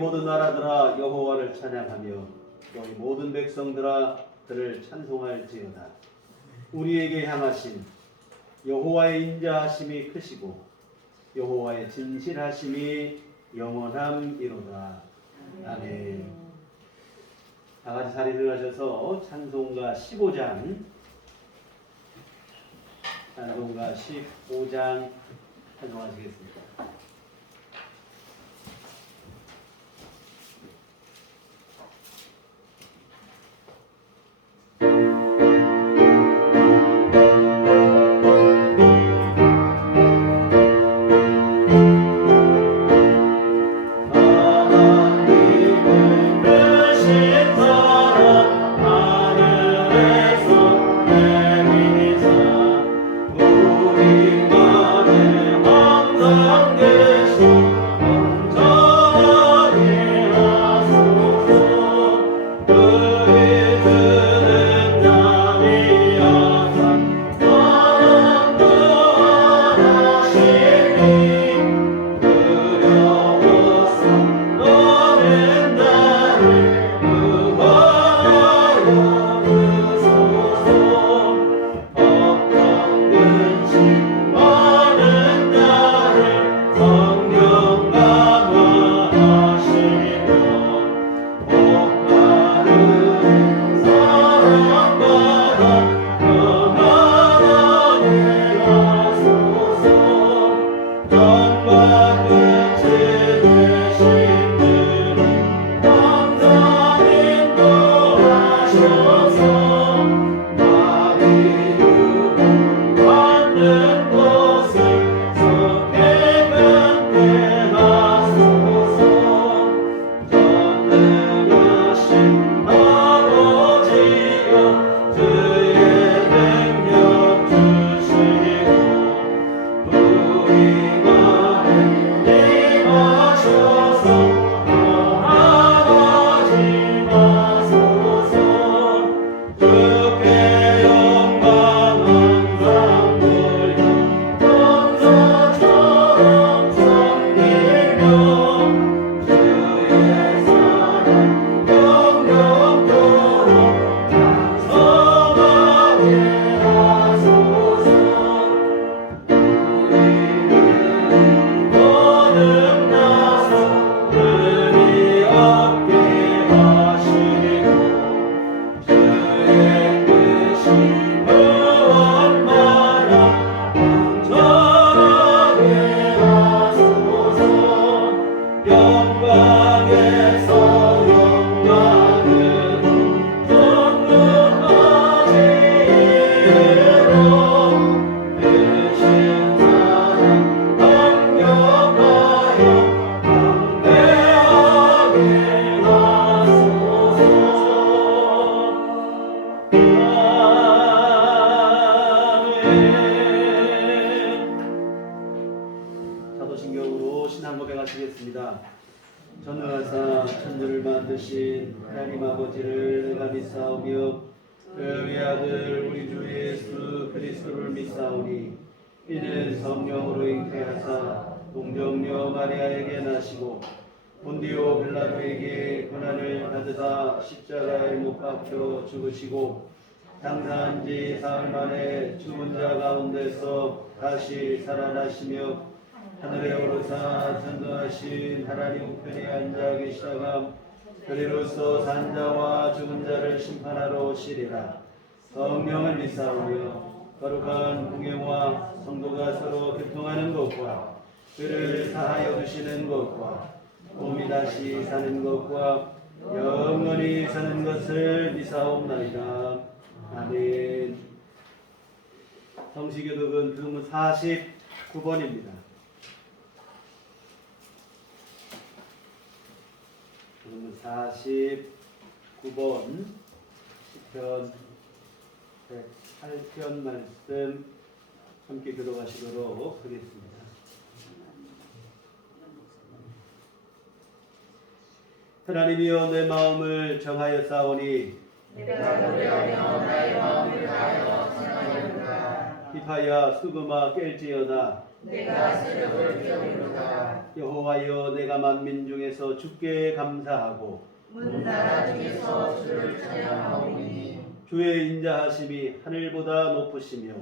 모든 나라들아 여호와를 찬양하며 너희 모든 백성들아 그를 찬송할지어다. 우리에게 향하신 여호와의 인자하심이 크시고 여호와의 진실하심이 영원함이로다. 아멘. 다 같이 자리를 하셔서 찬송가 15장 찬송하시겠습니다. 사도신경으로 신앙 고백하시겠습니다. 전능하사 천지를 만드신 하나님 아버지를 내가 믿사오며 그의 아들 우리 주 예수 그리스도를 믿사오니 이는 성령으로 잉태하사 동정녀 마리아에게 나시고 본디오 빌라도에게 고난을 받으사 십자가에 못 박혀 죽으시고 장사한 지 사흘 만에 죽은 자 가운데서 다시 살아나시며 하늘에 오르사 전능하신 하나님 우편에 앉아 계시다가 그리로서 산 자와 죽은 자를 심판하러 오시리라. 성령을 믿사오며 거룩한 공예와 성도가 서로 교통하는 것과 그를 사하여 주시는 것과 몸이 다시 사는 것과 영원히 사는 것을 믿사옵나이다. 아멘. 성시교독은 금 49번입니다. 금 49번 시편 108편 말씀 함께 들어가시도록 하겠습니다. 하나님이여 내 마음을 정하여 싸우니 내가 노래하며 나의 마음을 다하여 찬양하리로다. 힙하여 수금아 깰지어다. 내가 세력을 뛰어오르다. 여호와여 내가 만민 중에서 주께 감사하고 문 나라 중에서 주를 찬양하오니 주의 인자하심이 하늘보다 높으시며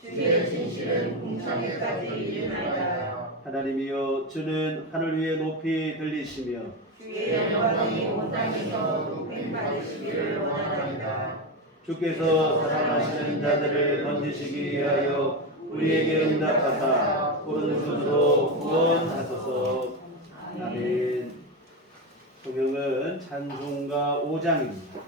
주의 진실은 궁창에까지 이르나이다. 하나님이여 주는 하늘 위에 높이 들리시며 주의 영광이 온 땅에서 높임 받으시기를 원하나이다. 주께서 사랑하시는 자들을 건지시기 위하여 우리에게 응답하사 오른손으로 구원하소서. 아멘. 성경은 찬송가 5장입니다.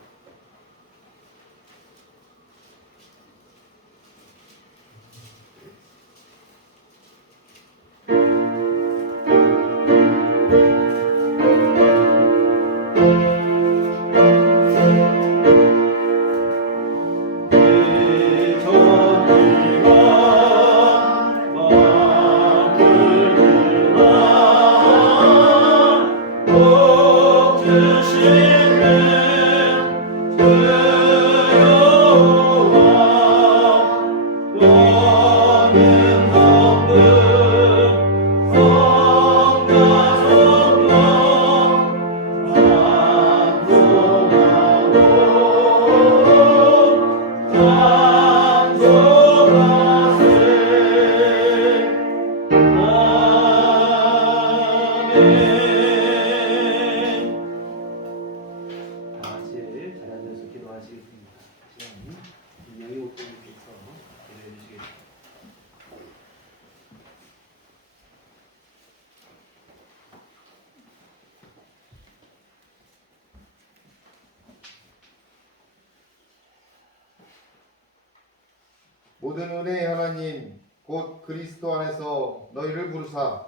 모든 은혜의 하나님 곧 그리스도 안에서 너희를 부르사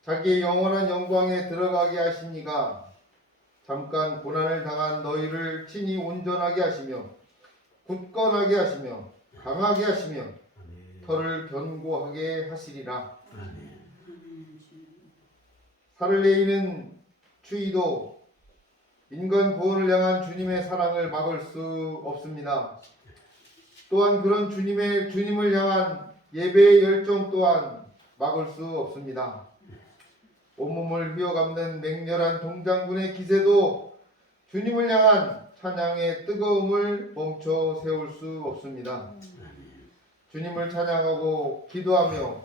자기의 영원한 영광에 들어가게 하시니가 잠깐 고난을 당한 너희를 친히 온전하게 하시며 굳건하게 하시며 강하게 하시며 털을 견고하게 하시리라. 살을 내이는 추위도 인간 구원을 향한 주님의 사랑을 막을 수 없습니다. 또한 그런 주님을 향한 예배의 열정 또한 막을 수 없습니다. 온몸을 휘어감는 맹렬한 동장군의 기세도 주님을 향한 찬양의 뜨거움을 멈춰 세울 수 없습니다. 주님을 찬양하고 기도하며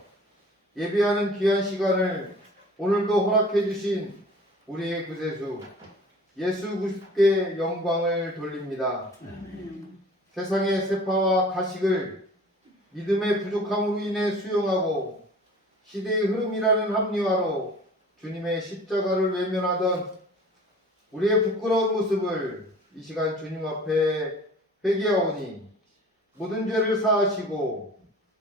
예배하는 귀한 시간을 오늘도 허락해 주신 우리의 구세주 예수 그리스도께 영광을 돌립니다. 세상의 세파와 가식을 믿음의 부족함으로 인해 수용하고 시대의 흐름이라는 합리화로 주님의 십자가를 외면하던 우리의 부끄러운 모습을 이 시간 주님 앞에 회개하오니 모든 죄를 사하시고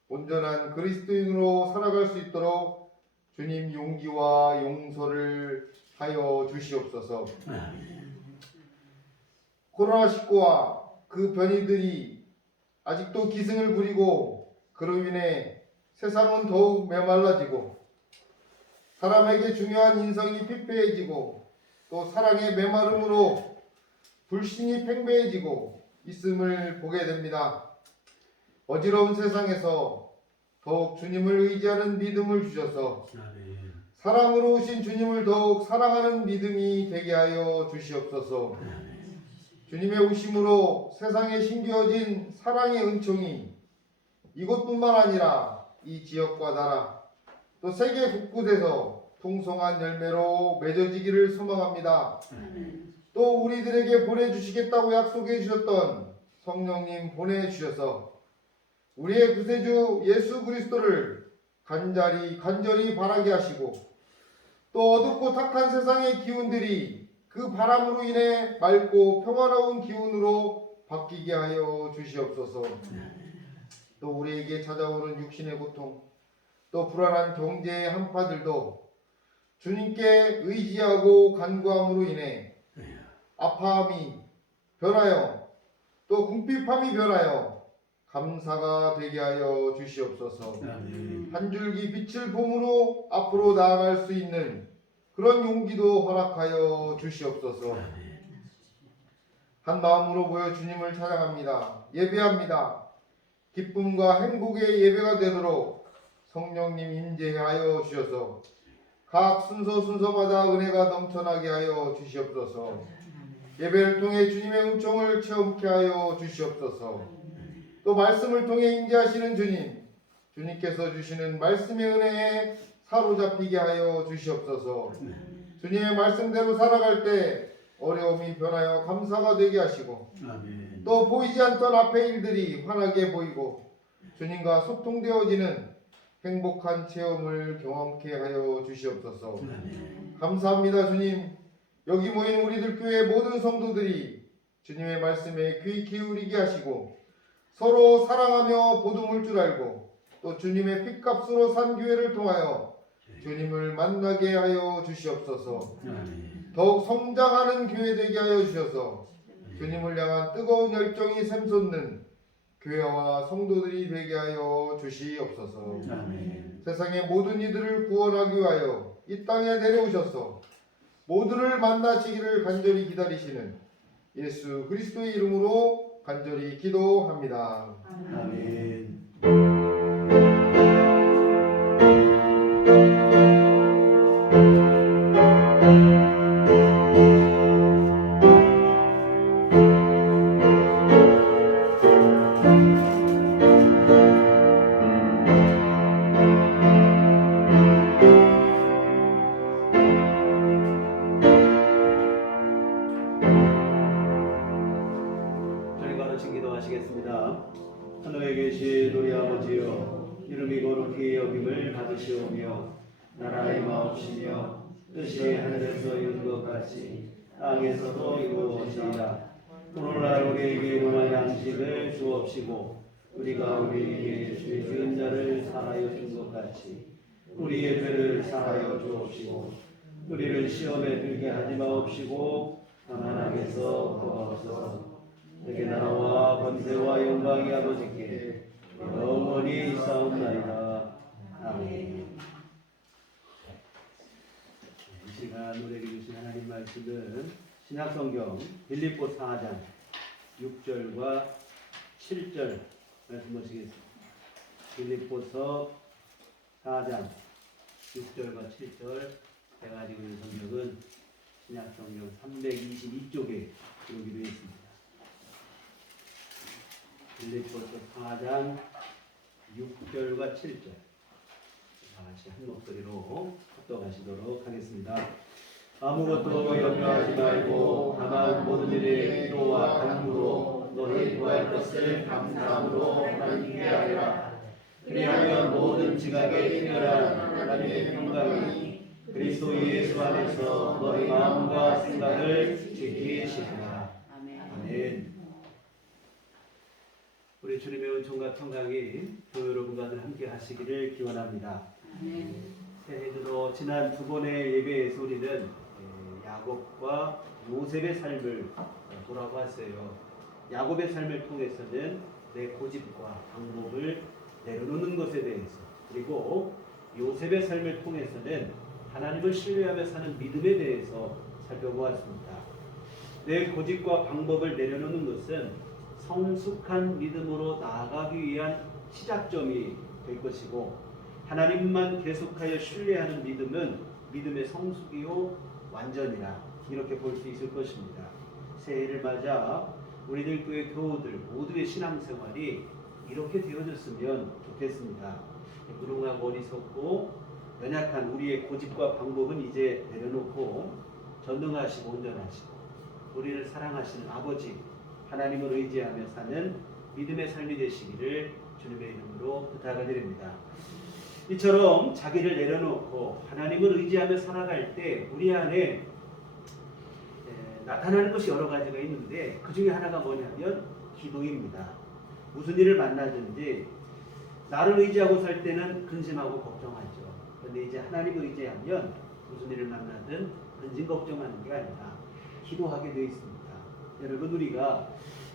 온전한 그리스도인으로 살아갈 수 있도록 주님 용기와 용서를 하여 주시옵소서. 코로나19와 그 변이들이 아직도 기승을 부리고 그로 인해 세상은 더욱 메말라지고 사람에게 중요한 인성이 피폐해지고 또 사랑의 메마름으로 불신이 팽배해지고 있음을 보게 됩니다. 어지러운 세상에서 더욱 주님을 의지하는 믿음을 주셔서 사랑으로 오신 주님을 더욱 사랑하는 믿음이 되게 하여 주시옵소서. 주님의 오심으로 세상에 심겨진 사랑의 은총이 이곳뿐만 아니라 이 지역과 나라 또 세계 곳곳에서 풍성한 열매로 맺어지기를 소망합니다. 또 우리들에게 보내주시겠다고 약속해 주셨던 성령님 보내주셔서 우리의 구세주 예수 그리스도를 간절히 바라게 하시고 또 어둡고 탁한 세상의 기운들이 그 바람으로 인해 맑고 평화로운 기운으로 바뀌게 하여 주시옵소서. 또 우리에게 찾아오는 육신의 고통 또 불안한 경제의 한파들도 주님께 의지하고 간구함으로 인해 아파함이 변하여 또 궁핍함이 변하여 감사가 되게 하여 주시옵소서. 한 줄기 빛을 봄으로 앞으로 나아갈 수 있는 그런 용기도 허락하여 주시옵소서. 한 마음으로 모여 주님을 찬양합니다. 예배합니다. 기쁨과 행복의 예배가 되도록 성령님 임재하여 주셔서 각 순서마다 은혜가 넘쳐나게 하여 주시옵소서. 예배를 통해 주님의 은총을 체험케 하여 주시옵소서. 또 말씀을 통해 임재하시는 주님께서 주시는 말씀의 은혜에 사로잡히게 하여 주시옵소서. 주님의 말씀대로 살아갈 때 어려움이 변하여 감사가 되게 하시고 아멘. 또 보이지 않던 앞의 일들이 환하게 보이고 주님과 소통되어지는 행복한 체험을 경험케 하여 주시옵소서. 아멘. 감사합니다. 주님, 여기 모인 우리들 교회 모든 성도들이 주님의 말씀에 귀 기울이게 하시고 서로 사랑하며 보듬을 줄 알고 또 주님의 핏값으로 산 교회를 통하여 주님을 만나게 하여 주시옵소서. 아멘. 더욱 성장하는 교회 되게 하여 주셔서 주님을 향한 뜨거운 열정이 샘솟는 교회와 성도들이 되게 하여 주시옵소서. 아멘. 세상의 모든 이들을 구원하기 위하여 이 땅에 내려오셔서 모두를 만나시기를 간절히 기다리시는 예수 그리스도의 이름으로 간절히 기도합니다. 아멘. 저희가 어르신 기도하시겠습니다. 하늘에 계신 우리 아버지여, 이름이 거룩히 여김을 받으시오며 나라의 마옵시며 뜻이 하늘에서 이룬 것 같이 땅에서도 이루어지리라. 오늘날 우리에게 일용할 양식을 주옵시고 우리가 우리에게 죄 지은 자를 사하여 준 것 같이 우리의 죄를 사하여 주옵시고 우리를 시험에 들게 하지 마옵시고 다만 악에서 구하옵소서. 내게 나라와 권세와 영광이 아버지께 영원히 있사옵나이다. 아멘. 이 시간 우리에게 주신 하나님 말씀은 신약성경 빌립보 4장 6절과 7절 말씀 보시겠습니다. 빌립보서 4장 6절과 7절 제가 가지고 있는 성경은 신약성경 322쪽에 기록이 되어 있습니다. 빌립보서 4장 6절과 7절 다 같이 한 목소리로 합독하시도록 하겠습니다. 아무것도 염려하지 말고 다만 모든 일에 기도와 간구로 너희 구할 것을 감사함으로 하나님께 하리라. 그리하면 모든 지각에 특별한 하나님의 평강이 그리스도 예수 안에서 너희 마음과 생각을 지키시리라. 아멘. 우리 주님의 은총과 평강이 또 여러분과 늘 함께 하시기를 기원합니다. 새해도 지난 두 번의 예배에서 우리는 야곱과 요셉의 삶을 돌아봤어요. 야곱의 삶을 통해서는 내 고집과 방법을 내려놓는 것에 대해서, 그리고 요셉의 삶을 통해서는 하나님을 신뢰하며 사는 믿음에 대해서 살펴보았습니다. 내 고집과 방법을 내려놓는 것은 성숙한 믿음으로 나아가기 위한 시작점이 될 것이고, 하나님만 계속하여 신뢰하는 믿음은 믿음의 성숙이요 완전이라 이렇게 볼 수 있을 것입니다. 새해를 맞아 우리들 교회 교우들 모두의 신앙생활이 이렇게 되어졌으면 좋겠습니다. 무능하고 어리석고 연약한 우리의 고집과 방법은 이제 내려놓고 전능하시고 온전하시고 우리를 사랑하시는 아버지 하나님을 의지하며 사는 믿음의 삶이 되시기를 주님의 이름으로 부탁을 드립니다. 이처럼 자기를 내려놓고 하나님을 의지하며 살아갈 때 우리 안에 나타나는 것이 여러 가지가 있는데 그 중에 하나가 뭐냐면 기도입니다. 무슨 일을 만나든지 나를 의지하고 살 때는 근심하고 걱정하죠. 그런데 이제 하나님을 의지하면 무슨 일을 만나든 근심 걱정하는 게 아니라 기도하게 되어 있습니다. 여러분, 우리가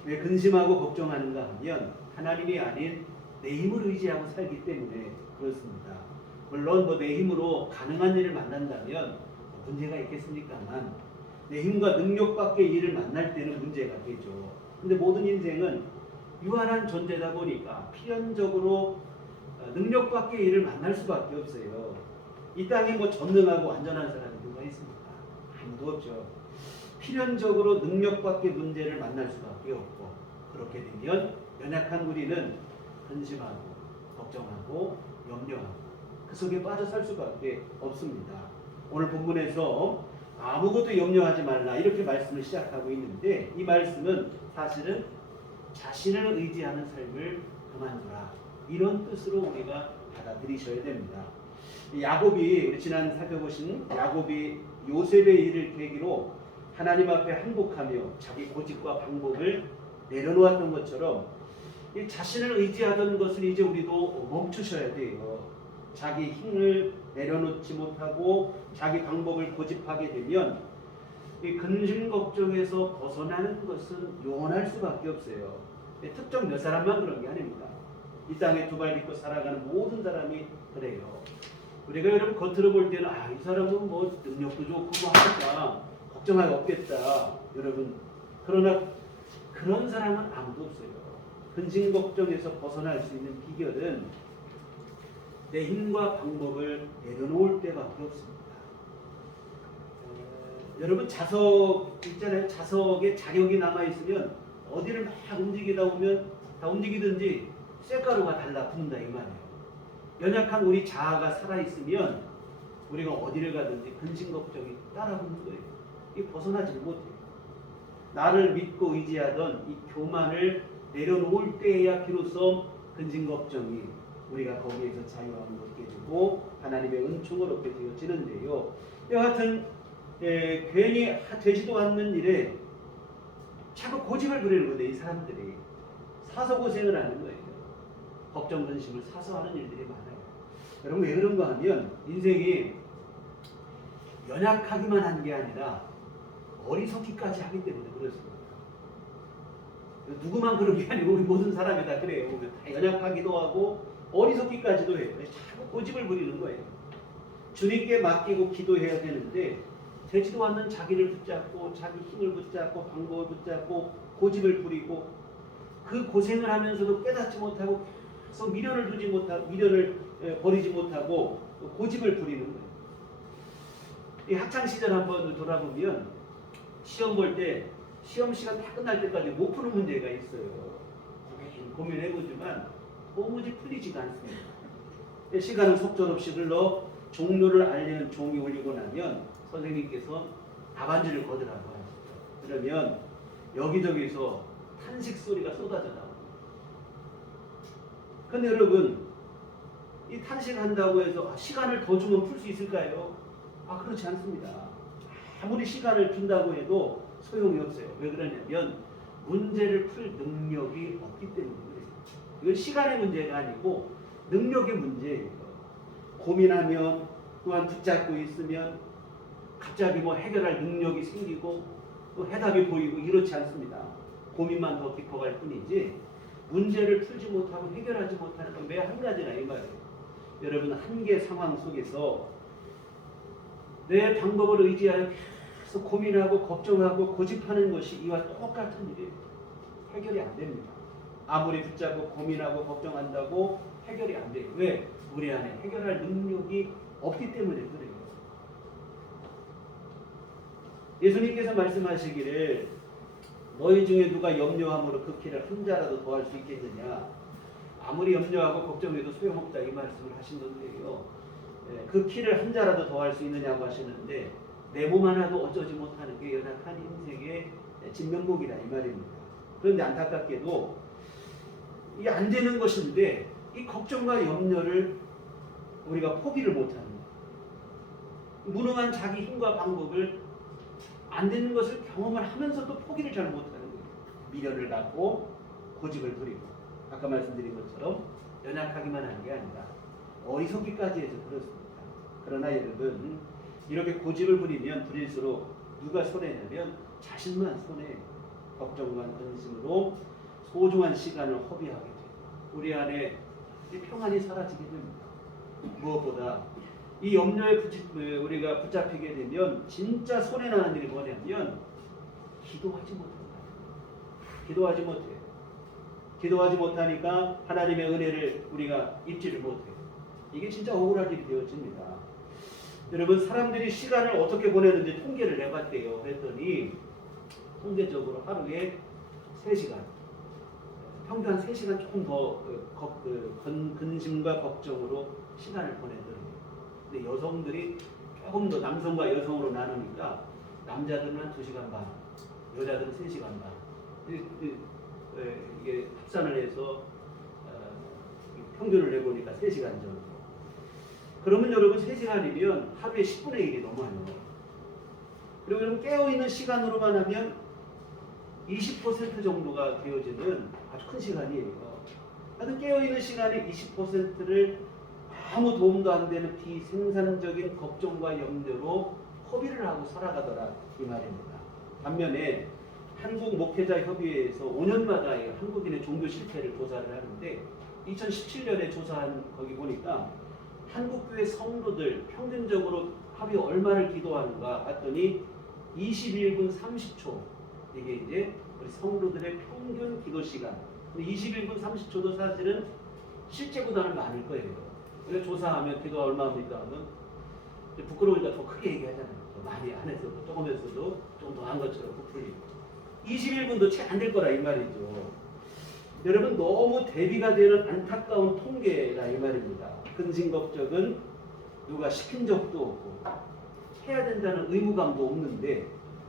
왜 근심하고 걱정하는가 하면 하나님이 아닌 내 힘을 의지하고 살기 때문에 그렇습니다. 물론 내 힘으로 가능한 일을 만난다면 문제가 있겠습니까만 내 힘과 능력 밖의 일을 만날 때는 문제가 되죠. 근데 모든 인생은 유한한 존재다 보니까 필연적으로 능력 밖의 일을 만날 수밖에 없어요. 이 땅에 뭐 전능하고 안전한 사람이 누가 있습니까? 아무도 없죠. 필연적으로 능력 밖의 문제를 만날 수밖에 없고, 그렇게 되면 연약한 우리는 근심하고 걱정하고 염려하고 그 속에 빠져 살 수밖에 없습니다. 오늘 본문에서 아무것도 염려하지 말라 이렇게 말씀을 시작하고 있는데, 이 말씀은 사실은 자신을 의지하는 삶을 그만두라 이런 뜻으로 우리가 받아들이셔야 됩니다. 야곱이, 우리 지난 살펴보신 야곱이 요셉의 일을 계기로 하나님 앞에 항복하며 자기 고집과 방법을 내려놓았던 것처럼 이 자신을 의지하던 것을 이제 우리도 멈추셔야 돼요. 자기 힘을 내려놓지 못하고 자기 방법을 고집하게 되면 이 근심 걱정에서 벗어나는 것은 영원할 수밖에 없어요. 특정 몇 사람만 그런 게 아닙니다. 이 땅에 두 발 딛고 살아가는 모든 사람이 그래요. 우리가 여러분 겉으로 볼 때는 이 사람은 뭐 능력도 좋고 뭐 하니까 걱정할 거 없겠다 여러분. 그러나 그런 사람은 아무도 없어요. 근심 걱정에서 벗어날 수 있는 비결은 내 힘과 방법을 내려놓을 때밖에 없습니다. 여러분 자석 있잖아요. 자석에 자력이 남아있으면 어디를 막 움직이다 보면 다 움직이든지 쇳가루가 달라 붙는다 이 말이에요. 연약한 우리 자아가 살아있으면 우리가 어디를 가든지 근심 걱정이 따라붙는 거예요. 이게 벗어나지 못해요. 나를 믿고 의지하던 이 교만을 내려놓을 때에야 비로소 근심 걱정이 우리가 거기에서 자유함을 얻게 되고 하나님의 은총을 얻게 되어지는데요. 여하튼 괜히 되지도 않는 일에 자꾸 고집을 부리는 건데 이 사람들이 사서 고생을 하는 거예요. 걱정 근심을 사서 하는 일들이 많아요. 여러분 왜 그런가 하면 인생이 연약하기만 한 게 아니라 어리석기까지 하기 때문에 그렇습니다. 누구만 그런 게 아니고 우리 모든 사람이 다 그래요. 다 연약하기도 하고 어리석기까지도 해요. 자꾸 고집을 부리는 거예요. 주님께 맡기고 기도해야 되는데 되지도 않는 자기를 붙잡고 자기 힘을 붙잡고 방법을 붙잡고 고집을 부리고 그 고생을 하면서도 깨닫지 못하고 계속 미련을 두지 못하고 미련을 버리지 못하고 고집을 부리는 거예요. 이 학창 시절 한번 돌아보면 시험 볼 때 시험 시간 다 끝날 때까지 못 푸는 문제가 있어요. 고민해보지만 도무지 풀리지가 않습니다. 시간은 속절없이 흘러 종료를 알리는 종이 울리고 나면 선생님께서 답안지를 거두라고 하시죠. 그러면 여기저기서 탄식 소리가 쏟아져 나옵니다. 근데 여러분 이 탄식한다고 해서 시간을 더 주면 풀 수 있을까요? 그렇지 않습니다. 아무리 시간을 준다고 해도 소용이 없어요. 왜 그러냐면 문제를 풀 능력이 없기 때문에 그래요. 이건 시간의 문제가 아니고 능력의 문제예요. 고민하면 또한 붙잡고 있으면 갑자기 뭐 해결할 능력이 생기고 또 해답이 보이고 이렇지 않습니다. 고민만 더 깊어갈 뿐이지 문제를 풀지 못하고 해결하지 못하는 건 매 한 가지나 이 말이에요. 여러분 한계 상황 속에서 내 방법을 의지하여 계속 고민하고 걱정하고 고집하는 것이 이와 똑같은 일이에요. 해결이 안 됩니다. 아무리 붙잡고 고민하고 걱정한다고 해결이 안 돼요. 왜? 우리 안에 해결할 능력이 없기 때문에 그래요. 예수님께서 말씀하시기를 너희 중에 누가 염려함으로 그 길을 한 자라도 더할 수 있겠느냐. 아무리 염려하고 걱정해도 소용없다 이 말씀을 하신 건데요. 그 키를 한 자라도 더할 수 있느냐고 하시는데 내 몸 하나도 어쩌지 못하는 게 연약한 인생의 진면목이라 이 말입니다. 그런데 안타깝게도 이게 안 되는 것인데 이 걱정과 염려를 우리가 포기를 못하는 거예요. 무능한 자기 힘과 방법을 안 되는 것을 경험을 하면서도 포기를 잘 못하는 거예요. 미련을 갖고 고집을 부리고 아까 말씀드린 것처럼 연약하기만 한 게 아니라 어리석기까지 해서 그렇습니다. 그러나 여러분 이렇게 고집을 부리면 부릴수록 누가 손해냐면 자신만 손해. 걱정과 근심으로 소중한 시간을 허비하게 돼요. 우리 안에 평안이 사라지게 됩니다. 무엇보다 이 염려에 우리가 붙잡히게 되면 진짜 손해나는 일이 뭐냐면 기도하지 못한다. 기도하지 못해요. 기도하지 못하니까 하나님의 은혜를 우리가 입지를 못해요. 이게 진짜 억울한 일이 되어집니다. 여러분, 사람들이 시간을 어떻게 보내는지 통계를 해봤대요. 그랬더니 통계적으로 하루에 3시간, 평균 한 3시간 조금 더 근심과 걱정으로 시간을 보내더래요. 근데 여성들이 조금 더 남성과 여성으로 나누니까 남자들은 한 2시간 반, 여자들은 3시간 반. 이게 합산을 해서 평균을 내보니까 3시간 정도. 그러면 여러분 3시간이면 하루에 10분의 1이 넘어요. 그리고 여러분 깨어있는 시간으로만 하면 20% 정도가 되어지는 아주 큰 시간이에요. 하여튼 깨어있는 시간의 20%를 아무 도움도 안 되는 비생산적인 걱정과 염려로 허비를 하고 살아가더라 이 말입니다. 반면에 한국 목회자 협의회에서 5년마다 한국인의 종교 실태를 조사를 하는데 2017년에 조사한 거기 보니까 한국교회 성도들 평균적으로 하루에 얼마를 기도하는가 봤더니 21분 30초. 이게 이제 우리 성도들의 평균 기도 시간. 21분 30초도 사실은 실제보다는 많을 거예요. 우리가 조사하면 기도가 얼마입니까 하면 부끄러우니까 더 크게 얘기하잖아요. 더 많이 안 해서도 조금 했어도 좀 더 한 것처럼 부풀리고 21분도 채 안 될 거라 이 말이죠. 여러분, 너무 대비가 되는 안타까운 통계라 이 말입니다. 근심걱정은 누가 시킨 적도 없고 해야 된다는 의무감도 없는데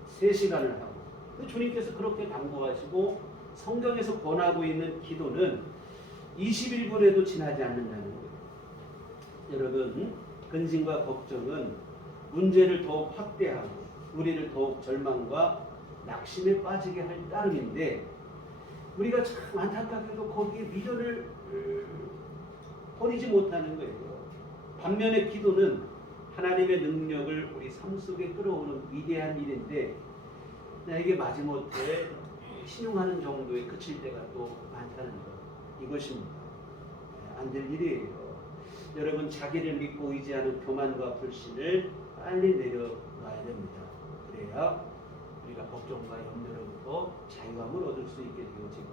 3시간을 하고, 주님께서 그렇게 당부하시고 성경에서 권하고 있는 기도는 21분에도 지나지 않는다는 거예요. 여러분, 근심과 걱정은 문제를 더욱 확대하고 우리를 더욱 절망과 낙심에 빠지게 할 따름인데, 우리가 참 안타깝게도 거기에 미련을 버리지 못하는 거예요. 반면에 기도는 하나님의 능력을 우리 삶 속에 끌어오는 위대한 일인데, 나에게 마지못해 신용하는 정도에 그칠 때가 또 많다는 것, 이것입니다. 안 될 일이에요. 여러분, 자기를 믿고 의지하는 교만과 불신을 빨리 내려놔야 됩니다. 그래야 우리가 걱정과 염려로부터 자유함을 얻을 수 있게 되어지고,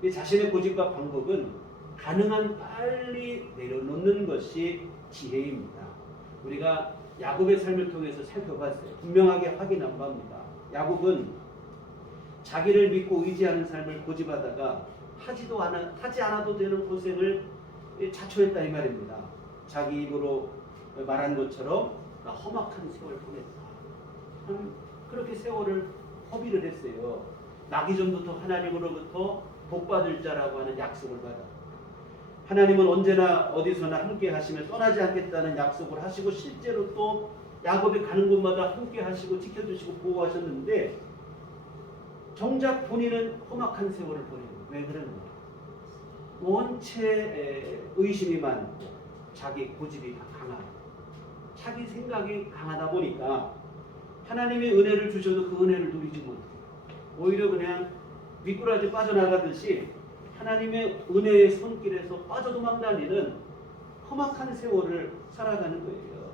이 자신의 고집과 방법은 가능한 빨리 내려놓는 것이 지혜입니다. 우리가 야곱의 삶을 통해서 살펴봤어요. 분명하게 확인한 바입니다. 야곱은 자기를 믿고 의지하는 삶을 고집하다가 하지 않아도 되는 고생을 자초했다 이 말입니다. 자기 입으로 말한 것처럼 나 험악한 세월 보냈다. 그렇게 세월을 허비를 했어요. 나기 전부터 하나님으로부터 복받을 자라고 하는 약속을 받아. 하나님은 언제나 어디서나 함께 하시며 떠나지 않겠다는 약속을 하시고, 실제로 또 야곱이 가는 곳마다 함께 하시고 지켜주시고 보호하셨는데, 정작 본인은 험악한 세월을 보내고. 왜 그러는가? 원체 의심이 많고 자기 고집이 강하고 자기 생각이 강하다 보니까 하나님의 은혜를 주셔도 그 은혜를 누리지 못해요. 오히려 그냥 미꾸라지 빠져나가듯이 하나님의 은혜의 손길에서 빠져도망다니는 험악한 세월을 살아가는 거예요.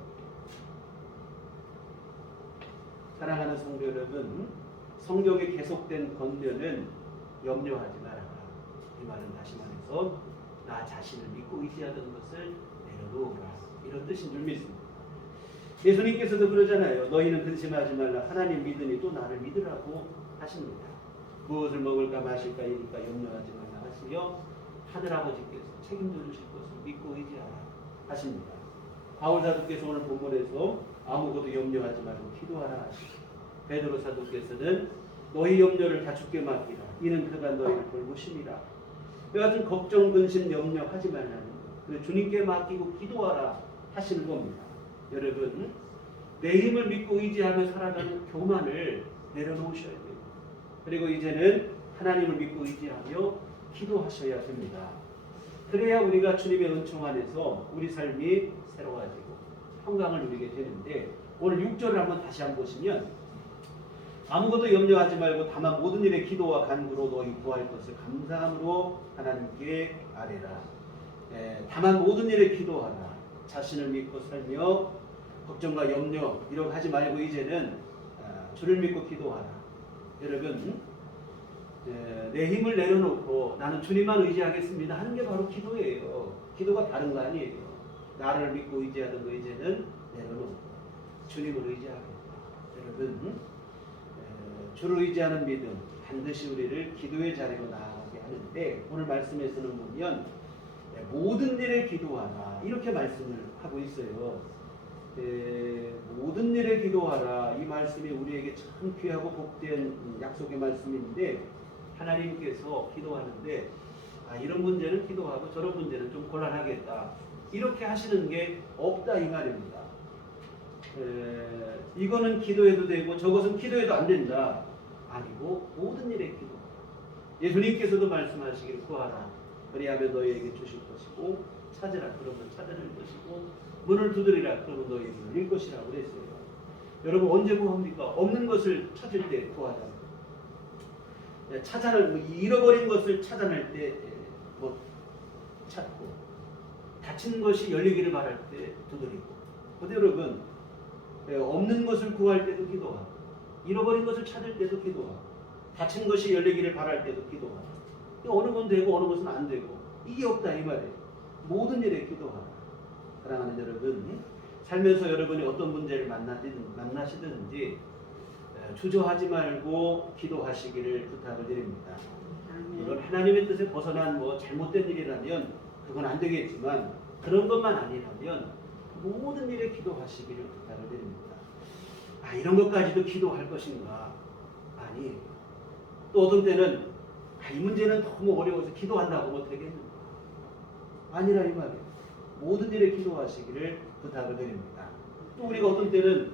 사랑하는 성도 여러분, 성경에 계속된 권면은 염려하지 말아라. 이 말은 다시 말해서 나 자신을 믿고 의지하던 것을 내려놓으라. 이런 뜻인 줄 믿습니다. 예수님께서도 그러잖아요. 너희는 근심하지 말라. 하나님 믿으니 또 나를 믿으라고 하십니다. 무엇을 먹을까 마실까 이니까 염려하지 말라 하시며, 하늘아버지께서 책임져 주실 것을 믿고 의지하라 하십니다. 바울 사도께서 오늘 본문에서 아무것도 염려하지 말고 기도하라 하시고, 베드로 사도께서는 너희 염려를 다 주께 맡기라. 이는 그가 너희를 돌보심이라. 여하튼 걱정, 근심, 염려하지 말라는 것. 그리고 주님께 맡기고 기도하라 하시는 겁니다. 여러분, 내 힘을 믿고 의지하며 살아가는 교만을 내려놓으셔야 돼요. 그리고 이제는 하나님을 믿고 의지하며 기도하셔야 됩니다. 그래야 우리가 주님의 은총 안에서 우리 삶이 새로워지고 평강을 누리게 되는데, 오늘 6절을 한번 다시 한번 보시면, 아무것도 염려하지 말고 다만 모든 일에 기도와 간구로 너희 구할 것을 감사함으로 하나님께 아뢰라. 다만 모든 일에 기도하라. 자신을 믿고 살며 걱정과 염려 이런 거 하지 말고 이제는 주를 믿고 기도하라. 여러분, 내 힘을 내려놓고 나는 주님만 의지하겠습니다 하는 게 바로 기도예요. 기도가 다른 거 아니에요. 나를 믿고 의지하던 거 이제는 내려놓고 주님을 의지하겠다. 여러분, 주를 의지하는 믿음 반드시 우리를 기도의 자리로 나아가게 하는데, 오늘 말씀에서는 보면 모든 일에 기도하라 이렇게 말씀을 하고 있어요. 모든 일에 기도하라, 이 말씀이 우리에게 참 귀하고 복된 약속의 말씀인데, 하나님께서 기도하는데 이런 문제는 기도하고 저런 문제는 좀 곤란하겠다 이렇게 하시는 게 없다 이 말입니다. 이거는 기도해도 되고 저것은 기도해도 안 된다 아니고, 모든 일에 기도. 예수님께서도 말씀하시기를 구하라 그리하면 너희에게 주실 것이고, 찾으라 그러면 찾아낼 것이고, 문을 두드리라 그러면 너희에게 열릴 것이라고 그랬어요. 여러분, 언제 구합니까? 없는 것을 찾을 때 구하자. 잃어버린 것을 찾아낼 때 찾고, 닫힌 것이 열리기를 바랄 때 두드리고. 근데 여러분, 없는 것을 구할 때도 기도하고, 잃어버린 것을 찾을 때도 기도하고, 닫힌 것이 열리기를 바랄 때도 기도하고, 어느 건 되고 어느 것은 안 되고, 이게 없다 이 말이에요. 모든 일에 기도하라. 사랑하는 여러분, 살면서 여러분이 어떤 문제를 만나시든지 주저하지 말고 기도하시기를 부탁을 드립니다. 물론 하나님의 뜻에 벗어난 잘못된 일이라면 그건 안 되겠지만, 그런 것만 아니라면 모든 일에 기도하시기를 부탁을 드립니다. 이런 것까지도 기도할 것인가? 아니, 또 어떤 때는 이 문제는 너무 어려워서 기도한다고 못하겠는가? 아니라 이 말이에요. 모든 일에 기도하시기를 부탁을 드립니다. 또 우리가 어떤 때는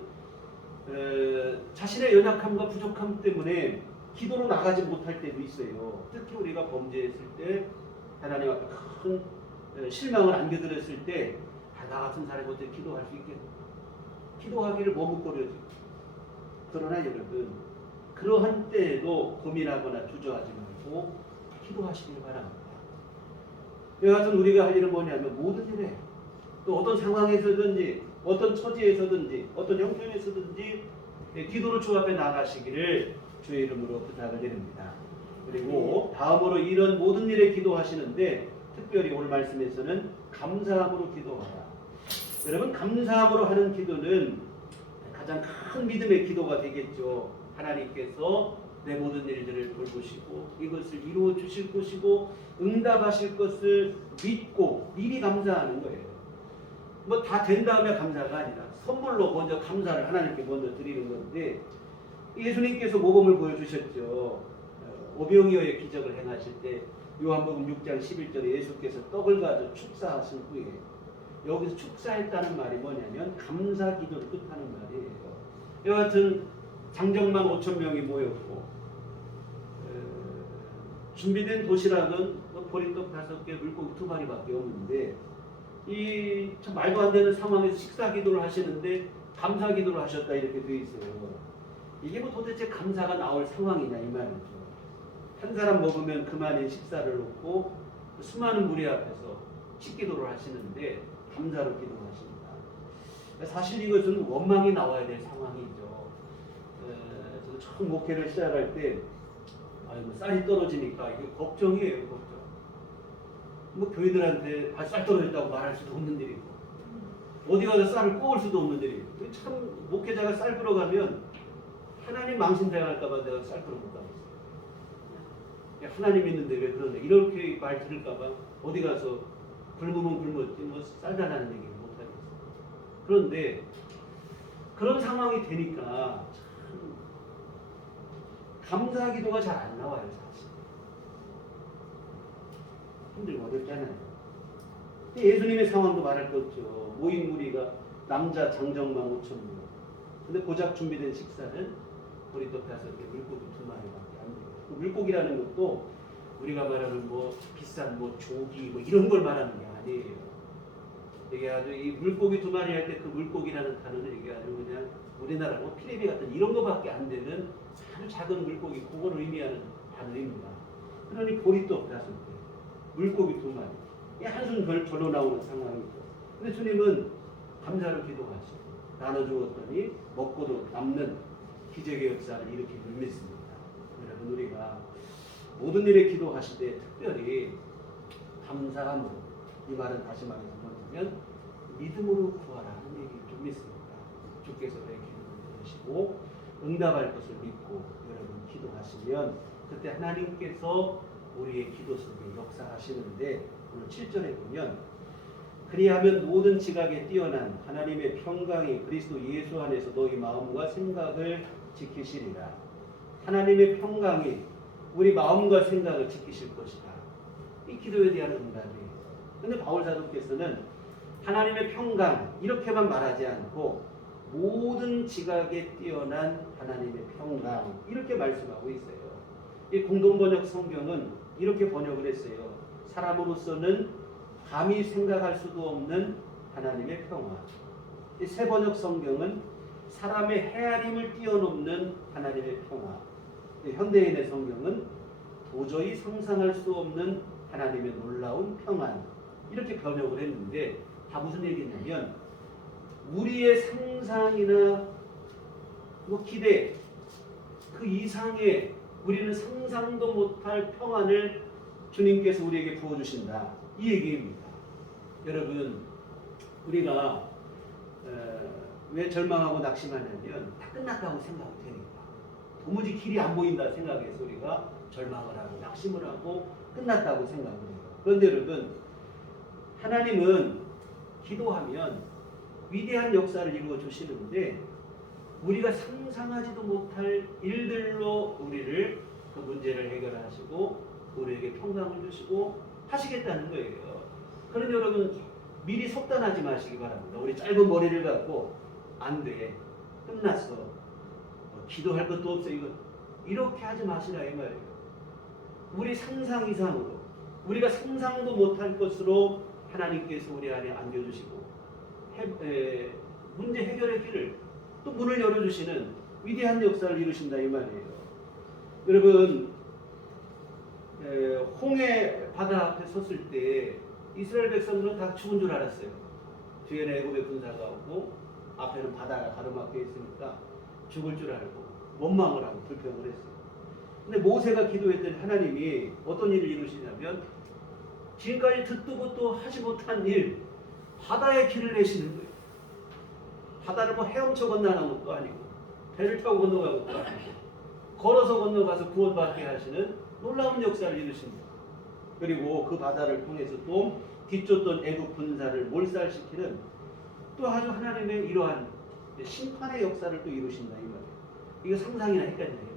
자신의 연약함과 부족함 때문에 기도로 나가지 못할 때도 있어요. 특히 우리가 범죄했을 때, 하나님 앞에 큰 실망을 안겨드렸을 때, 나 같은 사람이 어떻게 기도할 수 있겠나? 기도하기를 머뭇거려지고. 그러나 여러분, 그러한 때에도 고민하거나 주저하지 말고 기도하시길 바랍니다. 여하튼 우리가 할 일은 뭐냐면, 모든 일에, 또 어떤 상황에서든지 어떤 처지에서든지 어떤 형편에서든지 기도로 주 앞에 나가시기를 주의 이름으로 부탁을 드립니다. 그리고 다음으로 이런 모든 일에 기도하시는데, 특별히 오늘 말씀에서는 감사함으로 기도하라. 여러분, 감사함으로 하는 기도는 가장 큰 믿음의 기도가 되겠죠. 하나님께서 내 모든 일들을 돌보시고 이것을 이루어 주실 것이고 응답하실 것을 믿고 미리 감사하는 거예요. 다 된 다음에 감사가 아니라 선물로 먼저 감사를 하나님께 먼저 드리는 건데, 예수님께서 모범을 보여주셨죠. 오병이어의 기적을 행하실 때 요한복음 6장 11절에 예수께서 떡을 가져 축사하신 후에, 여기서 축사했다는 말이 뭐냐면 감사 기도를 뜻하는 말이에요. 여하튼 장정만 5,000명이 모였고, 준비된 도시락은 보리떡 5개, 물고기 2마리밖에 없는데, 이 참 말도 안 되는 상황에서 식사 기도를 하시는데 감사 기도를 하셨다 이렇게 되어 있어요. 이게 도대체 감사가 나올 상황이냐 이 말이죠. 한 사람 먹으면 그만인 식사를 놓고 수많은 무리 앞에서 식기도를 하시는데 감사로 기도하십니다. 사실 이것은 원망이 나와야 될 상황이죠. 저도 처음 목회를 시작할 때 쌀이 떨어지니까 이게 걱정이에요, 걱정. 교인들한테 쌀 떨어졌다고 말할 수도 없는 일이고, 어디 가서 쌀을 꼬을 수도 없는 일이고, 참 목회자가 쌀 끌어가면 하나님 망신당할까봐 내가 쌀 끌어 못 가고 있어요. 하나님 있는데 왜 그런데 이렇게 말 들을까봐 어디 가서 굶으면 굶었지 쌀 달라는 얘기를 못 하겠어요. 그런데 그런 상황이 되니까 참 감사 기도가 잘 안 나와요, 사실. 힘들고 어렵잖아요. 예수님의 상황도 말할 거 없죠. 모인 무리가 남자 장정만 5,000명. 근데 고작 준비된 식사는 보리떡 5개, 물고기 2마리밖에 안 돼요. 그 물고기라는 것도 우리가 말하는 비싼 조기 이런 걸 말하는 게 아니에요. 이게 아주 이 물고기 2마리 할 때 그 물고기라는 단어는 이게 아주 그냥 우리나라 피레미 같은 이런 거밖에 안 되는 아주 작은 물고기, 그걸 의미하는 단어입니다. 그러니 보리떡 5개, 물고기 2마리. 이 한순 절로 나오는 상황이죠. 근데 주님은 감사로 기도하시고 나눠주었더니 먹고도 남는 기적의 역사를 일으키는 믿습니다. 여러분, 우리가 모든 일에 기도하실 때 특별히 감사함으로, 이 말은 다시 말해서 뭐냐면 믿음으로 구하라는 얘기를 좀 믿습니다. 주께서 내 기도를 들으시고 응답할 것을 믿고 여러분 기도하시면 그때 하나님께서 우리의 기도 속에 역사하시는데, 오늘 7절에 보면 그리하면 모든 지각에 뛰어난 하나님의 평강이 그리스도 예수 안에서 너희 마음과 생각을 지키시리라. 하나님의 평강이 우리 마음과 생각을 지키실 것이다. 이 기도에 대한 응답이에요. 그런데 바울 사도께서는 하나님의 평강 이렇게만 말하지 않고 모든 지각에 뛰어난 하나님의 평강 이렇게 말씀하고 있어요. 이 공동번역 성경은 이렇게 번역을 했어요. 사람으로서는 감히 생각할 수도 없는 하나님의 평화. 이 새 번역 성경은 사람의 헤아림을 뛰어넘는 하나님의 평화. 현대인의 성경은 도저히 상상할 수 없는 하나님의 놀라운 평안. 이렇게 번역을 했는데 다 무슨 얘기냐면 우리의 상상이나 기대 그 이상의 우리는 상상도 못할 평안을 주님께서 우리에게 부어주신다. 이 얘기입니다. 여러분, 우리가 왜 절망하고 낙심하냐면 다 끝났다고 생각이 되니까. 도무지 길이 안 보인다 생각해서 우리가 절망을 하고 낙심을 하고 끝났다고 생각을 해요. 그런데 여러분, 하나님은 기도하면 위대한 역사를 이루어 주시는데 우리가 상상하지도 못할 일들로 우리를 그 문제를 해결하시고 우리에게 평강을 주시고 하시겠다는 거예요. 그런데 여러분 미리 속단하지 마시기 바랍니다. 우리 짧은 머리를 갖고 안 돼, 끝났어, 기도할 것도 없어, 이거 이렇게 하지 마시라 이 말이에요. 우리 상상 이상으로 우리가 상상도 못할 것으로 하나님께서 우리 안에 안겨주시고 문제 해결의 길을 또 문을 열어주시는 위대한 역사를 이루신다 이 말이에요. 여러분, 홍해 바다 앞에 섰을 때 이스라엘 백성들은 다 죽은 줄 알았어요. 뒤에는 애굽의 군사가 오고 앞에는 바다가 가로막혀 있으니까 죽을 줄 알고 원망을 하고 불평을 했어요. 근데 모세가 기도했더니 하나님이 어떤 일을 이루시냐면 지금까지 듣도 보도 하지 못한 일, 바다에 길을 내시는 거예요. 바다를 헤엄쳐 건너가는 것도 아니고 배를 타고 건너가는 것도 아니고 걸어서 건너가서 구원받게 하시는 놀라운 역사를 이루십니다. 그리고 그 바다를 통해서 또 뒤쫓던 애국 군사를 몰살시키는 또 아주 하나님의 이러한 심판의 역사를 또 이루신다 이 말이에요. 이거 상상이나 헷갈리네요.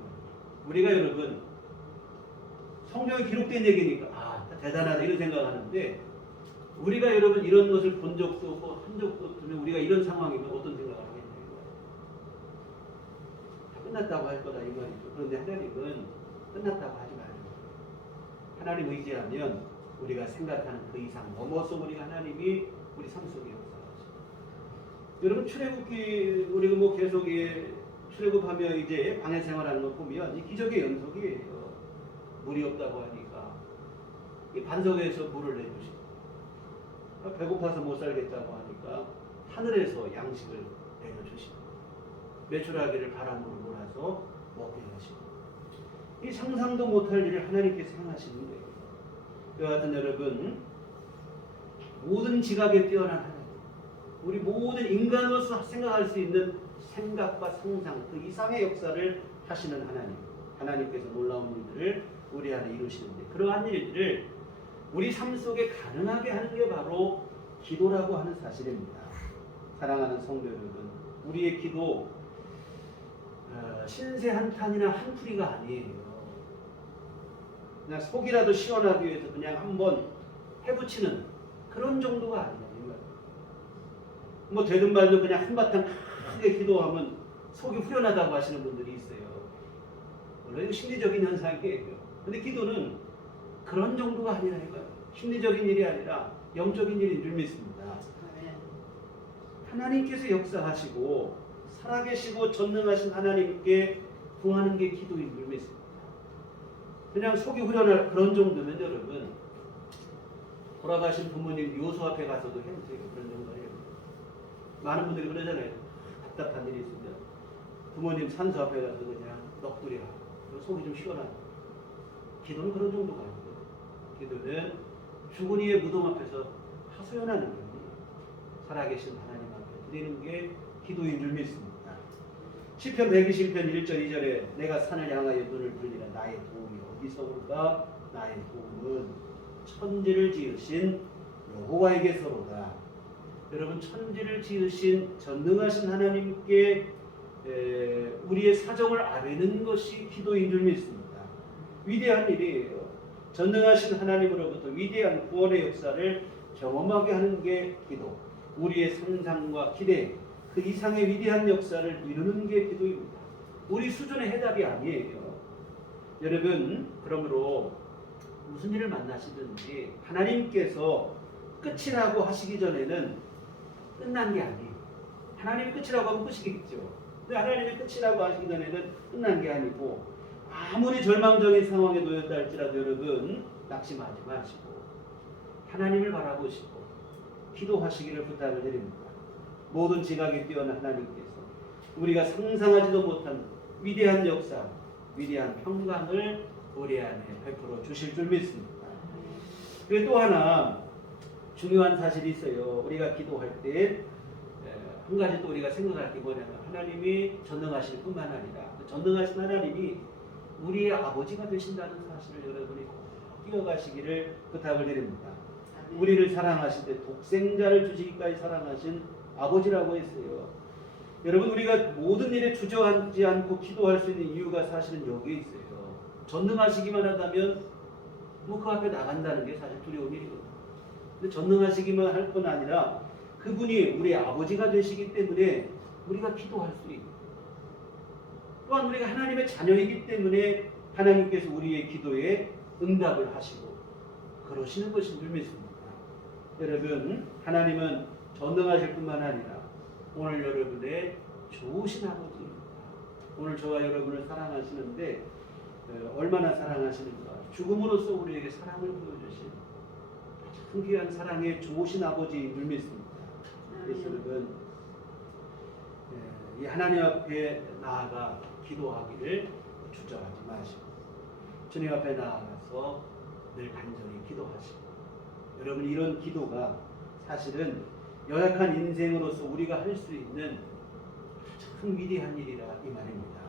우리가 여러분 성경에 기록된 얘기니까 대단하다 이런 생각하는데 우리가 여러분 이런 것을 본 적도 없고 한 적도 없으면 우리가 이런 상황이면 어떤 생각을 하겠냐고요. 다 끝났다고 할 거다 이 말이죠. 그런데 하나님은 끝났다고 하지 말아요. 하나님 의지하면 우리가 생각하는 그 이상 넘어서 우리가 하나님이 우리 삶 속에 역사하죠. 여러분 출애굽기 우리가 계속 출애굽하며 이제 방해 생활하는 거 보면 이 기적의 연속이에요. 물이 없다고 하니까 이 반석에서 물을 내주시고 배고파서 못 살겠다고 하니까 하늘에서 양식을 내려주시고 메추라기를 바람으로 몰아서 먹게 하시고 이 상상도 못할 일을 하나님께서 행하시는 거예요. 여하튼 여러분 모든 지각에 뛰어난 하나님, 우리 모든 인간으로서 생각할 수 있는 생각과 상상 그 이상의 역사를 하시는 하나님, 하나님께서 놀라운 일들을 우리 안에 이루시는데 그러한 일들을 우리 삶 속에 가능하게 하는 게 바로 기도라고 하는 사실입니다. 사랑하는 성도 여러분, 우리의 기도 신세 한탄이나 한풀이가 아니에요. 그냥 속이라도 시원하기 위해서 그냥 한번 해붙이는 그런 정도가 아니에요. 되든 말든 그냥 한바탕 크게 기도하면 속이 후련하다고 하시는 분들이 있어요. 물론 이거 심리적인 현상이에요. 근데 기도는 그런 정도가 아니라 이거예요. 심리적인 일이 아니라 영적인 일인 줄 믿습니다. 하나님께서 역사하시고 살아계시고 전능하신 하나님께 구하는 게 기도인 줄 믿습니다. 그냥 속이 후련할 그런 정도면 여러분 돌아가신 부모님 묘소 앞에 가서도 힘들어요. 그런 정도예요. 많은 분들이 그러잖아요. 답답한 일이 있으면 부모님 산소 앞에 가서 그냥 넋두려 속이 좀 시원하고 기도는 그런 정도가 아니에요. 기도는 죽은 이의 무덤 앞에서 하소연하는 거예요. 살아계신 하나님 앞에 드리는 게 기도인 줄 믿습니다. 시편 120편 1절 2절에 내가 산을 향하여 눈을 돌리라 나의 도움이 어디서 올까? 나의 도움은 천지를 지으신 여호와에게서로다. 여러분, 천지를 지으신 전능하신 하나님께 우리의 사정을 아뢰는 것이 기도인 줄 믿습니다. 위대한 일이에요. 전능하신 하나님으로부터 위대한 구원의 역사를 경험하게 하는 게 기도. 우리의 상상과 기대, 그 이상의 위대한 역사를 이루는 게 기도입니다. 우리 수준의 해답이 아니에요. 여러분, 그러므로 무슨 일을 만나시든지 하나님께서 끝이라고 하시기 전에는 끝난 게 아니에요. 하나님이 끝이라고 하면 끝이겠죠. 근데 하나님이 끝이라고 하시기 전에는 끝난 게 아니고, 아무리 절망적인 상황에 놓였다 할지라도 여러분 낙심하지 마시고 하나님을 바라보시고 기도하시기를 부탁을 드립니다. 모든 지각에 뛰어난 하나님께서 우리가 상상하지도 못한 위대한 역사, 위대한 평강을 우리 안에 베풀어 주실 줄 믿습니다. 그리고 또 하나 중요한 사실이 있어요. 우리가 기도할 때 한 가지 또 우리가 생각할 게 뭐냐면, 하나님이 전능하실 뿐만 아니라 그 전능하신 하나님이 우리의 아버지가 되신다는 사실을 여러분이 꼭 기억하시기를 부탁을 드립니다. 우리를 사랑하실 때 독생자를 주시기까지 사랑하신 아버지라고 했어요. 여러분, 우리가 모든 일에 주저하지 않고 기도할 수 있는 이유가 사실은 여기에 있어요. 전능하시기만 한다면 뭐 그 앞에 나간다는 게 사실 두려운 일이거든요. 근데 전능하시기만 할 뿐 아니라 그분이 우리 아버지가 되시기 때문에 우리가 기도할 수 있고, 또한 우리가 하나님의 자녀이기 때문에 하나님께서 우리의 기도에 응답을 하시고 그러시는 것인 줄 믿습니다. 여러분, 하나님은 전능하실 뿐만 아니라 오늘 여러분의 좋으신 아버지입니다. 오늘 저와 여러분을 사랑하시는데 얼마나 사랑하시는가. 죽음으로써 우리에게 사랑을 보여주신 참 귀한 사랑의 좋으신 아버지인 줄 믿습니다. 그래서 여러분, 이 하나님 앞에 나아가 기도하기를 주저하지 마시고 주님 앞에 나아가서 늘 간절히 기도하시고, 여러분, 이런 기도가 사실은 연약한 인생으로서 우리가 할 수 있는 참 위대한 일이라 이 말입니다.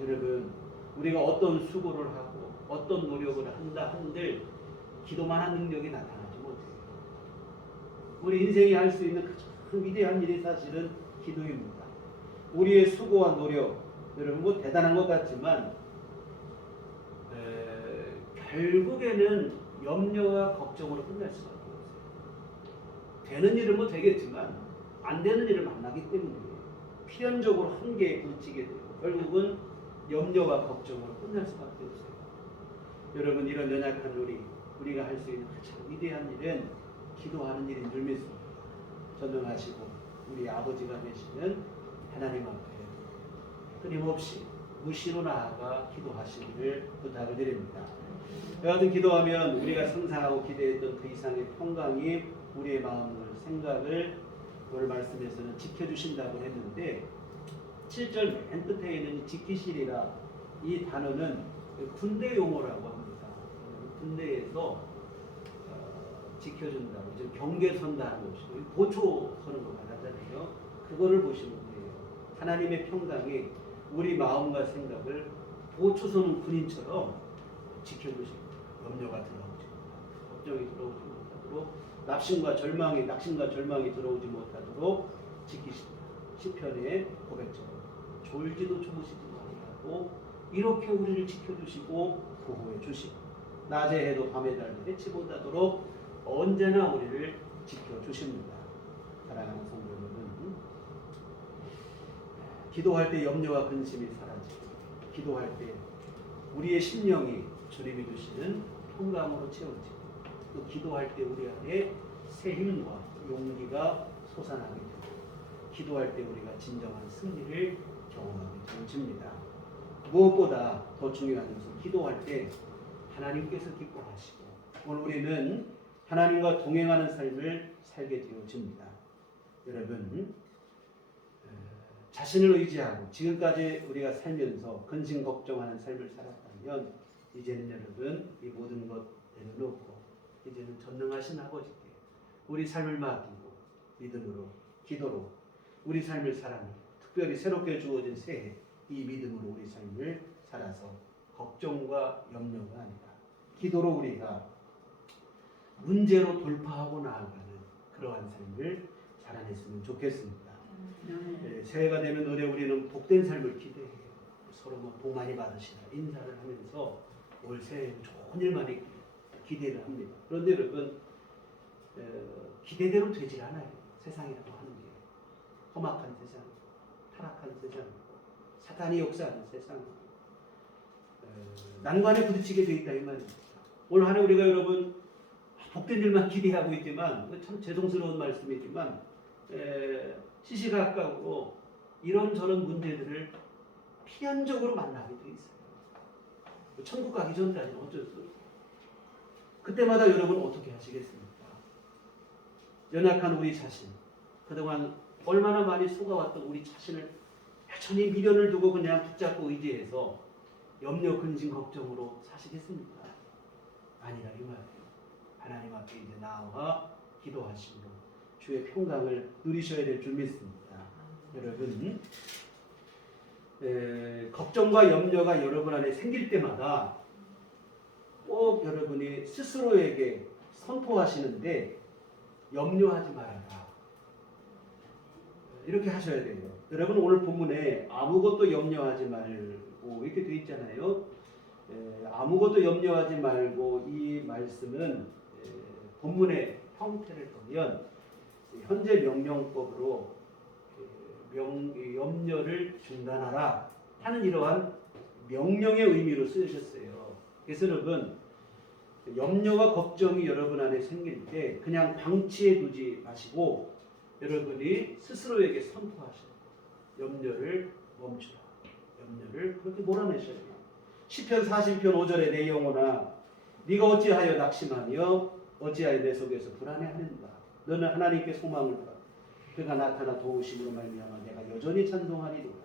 여러분, 우리가 어떤 수고를 하고 어떤 노력을 한다 한들 기도만 한 능력이 나타나지 못해요. 우리 인생이 할 수 있는 가장 위대한 일이 사실은 기도입니다. 우리의 수고와 노력, 여러분 뭐 대단한 것 같지만 결국에는 염려와 걱정으로 끝날 수밖에 없어요. 되는 일은 뭐 되겠지만 안 되는 일을 만나기 때문에 필연적으로 한계에 부딪히게 되고 결국은 염려와 걱정으로 끝날 수밖에 없어요. 여러분, 이런 연약한 우리가 할 수 있는 가장 위대한 일은 기도하는 일인 줄 믿습니다. 전능하시고 우리 아버지가 되시는 하나님 앞에 끊임없이 무시로 나아가 기도하시기를 부탁을 드립니다. 여하튼 기도하면 우리가 상상하고 기대했던 그 이상의 평강이 우리의 마음을, 생각을 오늘 말씀에서는 지켜주신다고 했는데 7절 맨 끝에 있는 지키시리라, 이 단어는 군대 용어라고 합니다. 군대에서 지켜준다고, 지금 경계 선다는 것이고 보초 서는 거 말하잖아요. 그거를 보시면 돼요. 하나님의 평강이 우리 마음과 생각을 보초 서는 군인처럼 지켜주십니다. 염려가 들어오지 못하도록, 걱정이 들어오지 못하도록, 낙심과 절망이 들어오지 못하도록 지키십니다. 시편의 고백처럼 졸지도 주무시지 말라고 이렇게 우리를 지켜주시고 보호해 주시고, 낮에 해도 밤에 달도 해치 못하도록 언제나 우리를 지켜주십니다. 사랑하는 성도 여러분, 기도할 때 염려와 근심이 사라지고, 기도할 때 우리의 심령이 주님이 주시는 평강으로 채워지고, 또 기도할 때 우리 안에 새 힘과 용기가 솟아나게 되고, 기도할 때 우리가 진정한 승리를 경험하게 되어집니다. 무엇보다 더 중요한 것은 기도할 때 하나님께서 기뻐하시고 오늘 우리는 하나님과 동행하는 삶을 살게 되어집니다. 여러분, 자신을 의지하고 지금까지 우리가 살면서 근심 걱정하는 삶을 살았다면 이제는 여러분 이 모든 것 내려놓고 이제는 전능하신 아버지께 우리 삶을 맡기고 믿음으로 기도로 우리 삶을 살아내 특별히 새롭게 주어진 새해 이 믿음으로 우리 삶을 살아서 걱정과 염려가 아니라 기도로 우리가 문제로 돌파하고 나아가는 그러한 삶을 살아냈으면 좋겠습니다. 새해가 되면 올해 우리는 복된 삶을 기대해요. 서로 복 많이 받으시라 인사를 하면서 올 새해 좋은 일만이 기대를 합니다. 그런데 여러분 기대대로 되질 않아요. 세상이라고 하는 게 험악한 세상, 타락한 세상, 사탄이 역사하는 세상, 난관에 부딪히게 돼 있다 이 말입니다. 올 한해 우리가 여러분 복된 일만 기대하고 있지만 참 죄송스러운 말씀이지만 시시각각으로 이런저런 문제들을 필연적으로 만나게 돼 있어요. 천국 가기 전까지는 어쩔 수 없어요. 그때마다 여러분 어떻게 하시겠습니까? 연약한 우리 자신, 그동안 얼마나 많이 속아왔던 우리 자신을 여전히 미련을 두고 그냥 붙잡고 의지해서 염려, 근심, 걱정으로 사시겠습니까? 아니라 이 말이에요. 하나님 앞에 이제 나와 기도하심으로 주의 평강을 누리셔야 될 줄 믿습니다. 여러분, 걱정과 염려가 여러분 안에 생길 때마다 꼭 여러분이 스스로에게 선포하시는데 염려하지 말아라. 이렇게 하셔야 돼요. 여러분 오늘 본문에 아무것도 염려하지 말고 이렇게 되어 있잖아요. 아무것도 염려하지 말고 이 말씀은 본문의 형태를 보면 현재 명령법으로 염려를 중단하라 하는 이러한 명령의 의미로 쓰여졌어요. 그래서 여러분 염려와 걱정이 여러분 안에 생길 때 그냥 방치해 두지 마시고 여러분이 스스로에게 선포하셔요. 염려를 멈추라. 염려를 그렇게 몰아내셔야 돼요. 시편 40편 5절에 내 영혼아 네가 어찌하여 낙심하며 어찌하여 내 속에서 불안해하는가. 너는 하나님께 소망을 두라. 그가 나타나 도우심으로 말미암아 내가 여전히 찬송하리로다.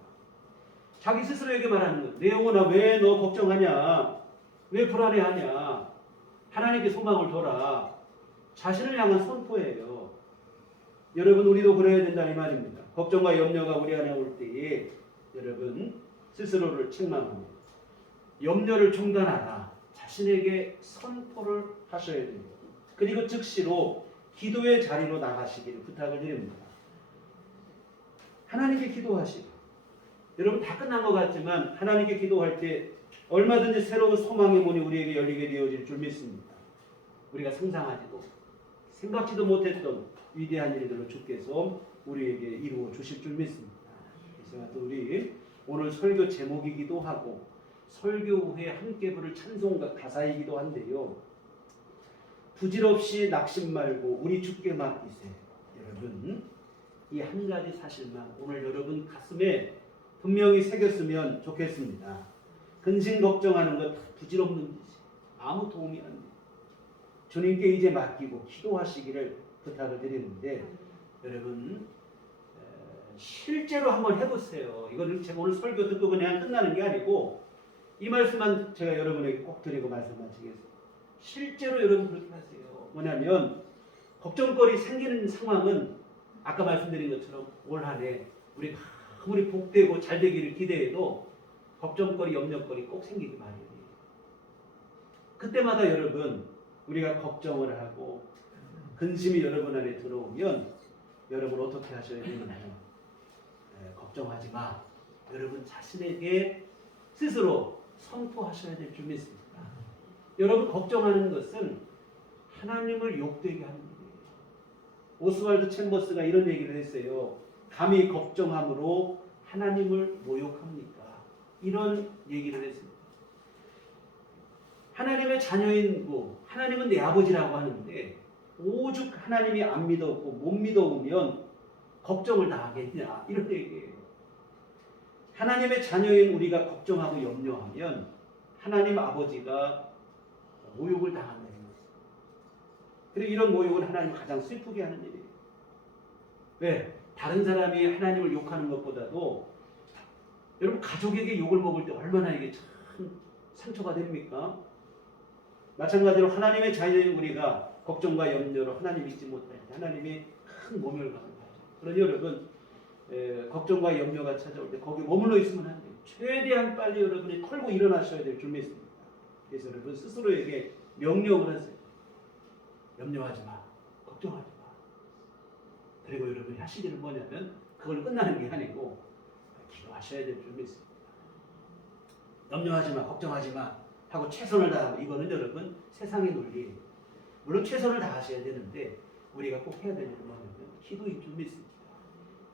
자기 스스로에게 말하는 거예요. 내 영혼아 왜 너 걱정하냐. 왜 불안해하냐. 하나님께 소망을 둬라. 자신을 향한 선포예요. 여러분 우리도 그래야 된다 이 말입니다. 걱정과 염려가 우리 안에 올 때에 여러분 스스로를 책망하며 염려를 중단하라. 자신에게 선포를 하셔야 돼요. 그리고 즉시로 기도의 자리로 나가시기를 부탁을 드립니다. 하나님께 기도하시고 여러분 다 끝난 것 같지만 하나님께 기도할 때 얼마든지 새로운 소망의 문이 우리에게 열리게 되어질 줄 믿습니다. 우리가 상상하지도 생각지도 못했던 위대한 일들을 주께서 우리에게 이루어 주실 줄 믿습니다. 그래서 또 우리 오늘 설교 제목이기도 하고 설교 후에 함께 부를 찬송가 가사이기도 한데요. 부질없이 낙심 말고 우리 주께 맡기세. 여러분 이 한 가지 사실만 오늘 여러분 가슴에 분명히 새겼으면 좋겠습니다. 근심 걱정하는 것 부질없는 짓이 아무 도움이 안 돼요. 주님께 이제 맡기고 기도하시기를 부탁을 드리는데 여러분 실제로 한번 해보세요. 이거는 제가 오늘 설교 듣고 그냥 끝나는 게 아니고 이 말씀만 제가 여러분에게 꼭 드리고 말씀 마치겠습니다. 실제로 여러분 그렇게 하세요. 뭐냐면 걱정거리 생기는 상황은 아까 말씀드린 것처럼 올 한 해 우리 아무리 복되고 잘 되기를 기대해도 걱정거리, 염려거리 꼭 생기기 마련이에요. 그때마다 여러분 우리가 걱정을 하고 근심이 여러분 안에 들어오면 여러분 어떻게 하셔야 되느냐요? 걱정하지 마. 여러분 자신에게 스스로 선포하셔야 될 줄 믿습니다. 여러분 걱정하는 것은 하나님을 욕되게 하는 일이에요. 오스왈드 챔버스가 이런 얘기를 했어요. 감히 걱정함으로 하나님을 모욕합니까? 이런 얘기를 했습니다. 하나님의 자녀인 하나님은 내 아버지라고 하는데 오죽 하나님이 안 믿었고 못 믿어오면 걱정을 다 하겠냐 이런 얘기예요. 하나님의 자녀인 우리가 걱정하고 염려하면 하나님 아버지가 모욕을 당한다는 거예요. 그리고 이런 모욕은 하나님 가장 슬프게 하는 일이에요. 왜? 다른 사람이 하나님을 욕하는 것보다도 여러분 가족에게 욕을 먹을 때 얼마나 이게 참 상처가 됩니까? 마찬가지로 하나님의 자녀인 우리가 걱정과 염려로 하나님 믿지 못할 때 하나님이 큰 모멸감을 가죠. 그러니 여러분 걱정과 염려가 찾아올 때 거기 머물러 있으면 안 돼요. 최대한 빨리 여러분이 털고 일어나셔야 될 줄 믿습니다. 그래서 여러분 스스로에게 명령을 하세요. 염려하지 마. 걱정하지 마. 그리고 여러분이 하실 일은 뭐냐면 그걸 끝나는 게 아니고 기도하셔야 될 줄 믿습니다. 염려하지 마. 걱정하지 마. 하고 최선을 다하고 이거는 여러분 세상의 논리예요. 물론 최선을 다하셔야 되는데 우리가 꼭 해야 될 일은 뭐냐면 기도인 줄 믿습니다.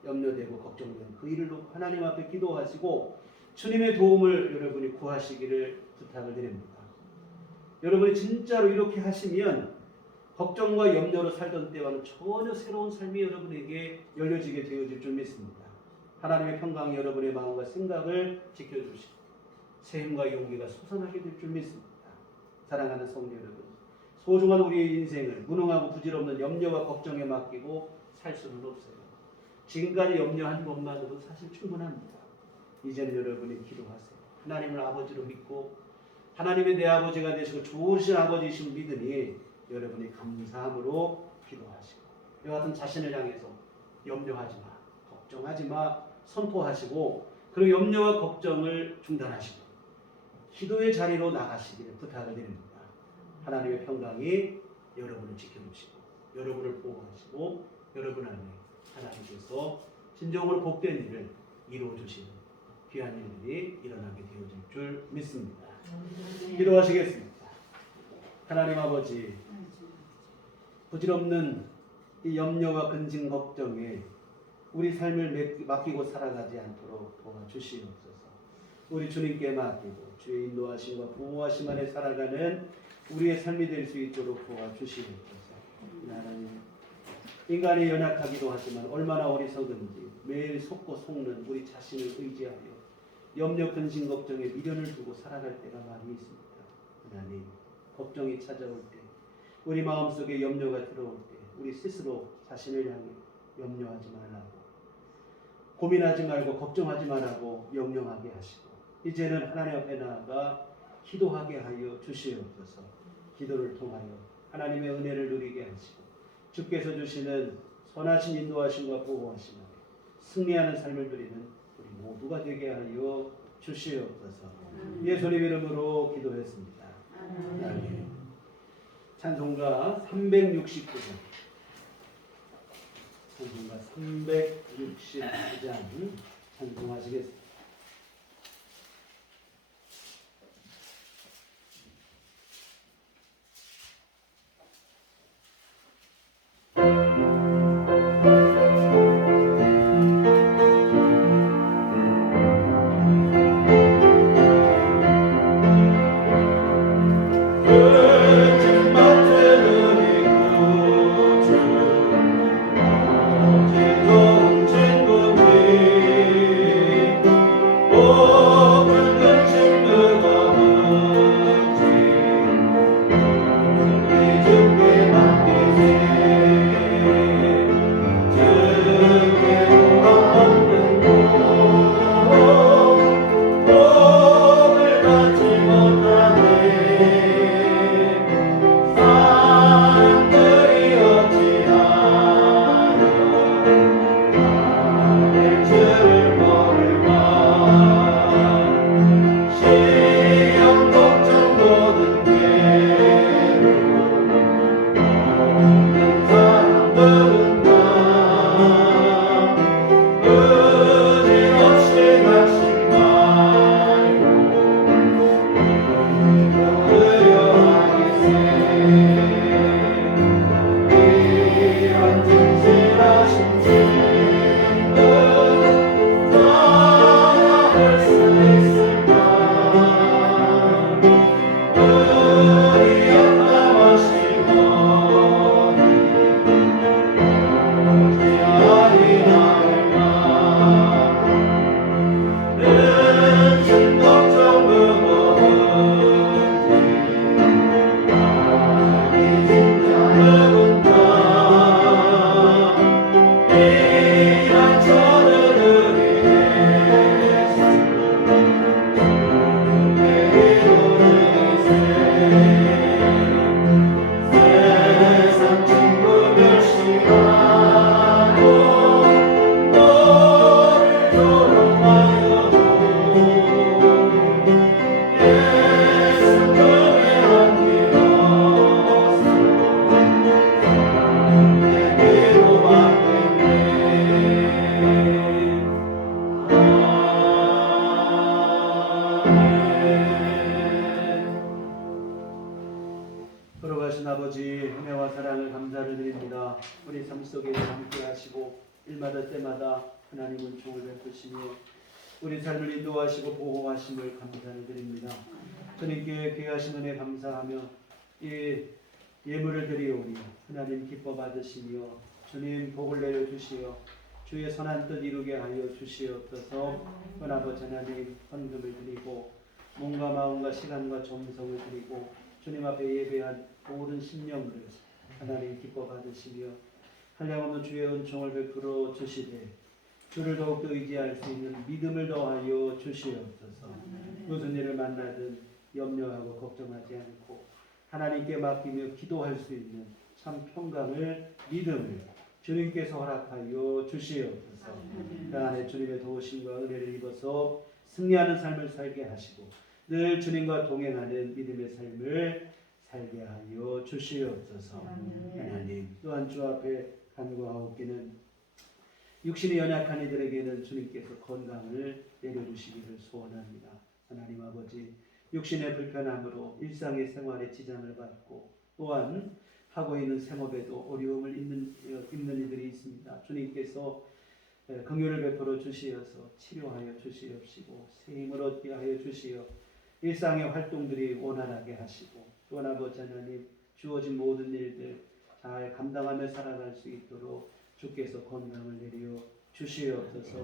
염려되고 걱정되는 그 일을 놓고 하나님 앞에 기도하시고 주님의 도움을 여러분이 구하시기를 부탁을 드립니다. 여러분이 진짜로 이렇게 하시면 걱정과 염려로 살던 때와는 전혀 새로운 삶이 여러분에게 열려지게 되어질 줄 믿습니다. 하나님의 평강이 여러분의 마음과 생각을 지켜주시고 새 힘과 용기가 솟아나게 될 줄 믿습니다. 사랑하는 성도 여러분, 소중한 우리의 인생을 무능하고 부질없는 염려와 걱정에 맡기고 살 수는 없어요. 지금까지 염려한 것만으로도 사실 충분합니다. 이제는 여러분이 기도하세요. 하나님을 아버지로 믿고 하나님이 내 아버지가 되시고 좋으신 아버지이신 믿으니 여러분이 감사함으로 기도하시고 이와 같은 자신을 향해서 염려하지 마, 걱정하지 마 선포하시고 그리고 염려와 걱정을 중단하시고 기도의 자리로 나가시기를 부탁을 드립니다. 하나님의 평강이 여러분을 지켜주시고 여러분을 보호하시고 여러분 안에 하나님께서 진정으로 복된 일을 이루어주시는 귀한 일들이 일어나게 되어질 줄 믿습니다. 기도하시겠습니다. 하나님 아버지, 부질없는 이 염려와 근심 걱정에 우리 삶을 맡기고 살아가지 않도록 도와주시옵소서. 우리 주님께 맡기고 주의 인도하심과 보호하심 안에 살아가는 우리의 삶이 될 수 있도록 도와주시옵소서. 하나님, 인간이 연약하기도 하지만 얼마나 어리석은지 매일 속고 속는 우리 자신을 의지하여 염려 근심 걱정에 미련을 두고 살아갈 때가 많이 있습니다. 하나님, 걱정이 찾아올 때 우리 마음속에 염려가 들어올 때 우리 스스로 자신을 향해 염려하지 말라고 고민하지 말고 걱정하지 말라고 명령하게 하시고 이제는 하나님 앞에 나아가 기도하게 하여 주시옵소서. 기도를 통하여 하나님의 은혜를 누리게 하시고 주께서 주시는 선하신 인도하심과 보호하심 안에 승리하는 삶을 누리는 우리 모두가 되게 하여 주시옵소서. 예수님 이름으로 기도했습니다. 아멘. 찬송가 369장 찬송가 369장 찬송하시겠습니다. 우리 삶 속에 함께 하시고 일마다 때마다 하나님 은총을 베푸시며 우리 삶을 인도하시고 보호하심을 감사드립니다. 주님께 귀하신 은혜 감사하며 이 예물을 드리오니 하나님 기뻐 받으시며 주님 복을 내려 주시어 주의 선한 뜻 이루게 하여 주시옵소서. 아버지 하나님 헌금을 드리고 몸과 마음과 시간과 정성을 드리고 주님 앞에 예배한 모든 심령을 하나님 기뻐 받으시며 한량없는 주의 은총을 베풀어 주시되 주를 더욱더 의지할 수 있는 믿음을 더하여 주시옵소서. 무슨 일을 만나든 염려하고 걱정하지 않고 하나님께 맡기며 기도할 수 있는 참 평강을 믿음을 주님께서 허락하여 주시옵소서. 그 안에 주님의 도우심과 은혜를 입어서 승리하는 삶을 살게 하시고 늘 주님과 동행하는 믿음의 삶을 살게 하여 주시옵소서. 하나님 또한 주 앞에 간구하옵기는 육신이 연약한 이들에게는 주님께서 건강을 내려주시기를 소원합니다. 하나님 아버지 육신의 불편함으로 일상의 생활에 지장을 받고 또한 하고 있는 생업에도 어려움을 입는 이들이 있습니다. 주님께서 긍휼을 베풀어 주시어서 치료하여 주시옵시고 새 힘을 얻게 하여 주시어 일상의 활동들이 원활하게 하시고 또한 아버지 하나님 주어진 모든 일들 잘 감당하며 살아갈 수 있도록 주께서 건강을 내려 주시옵소서.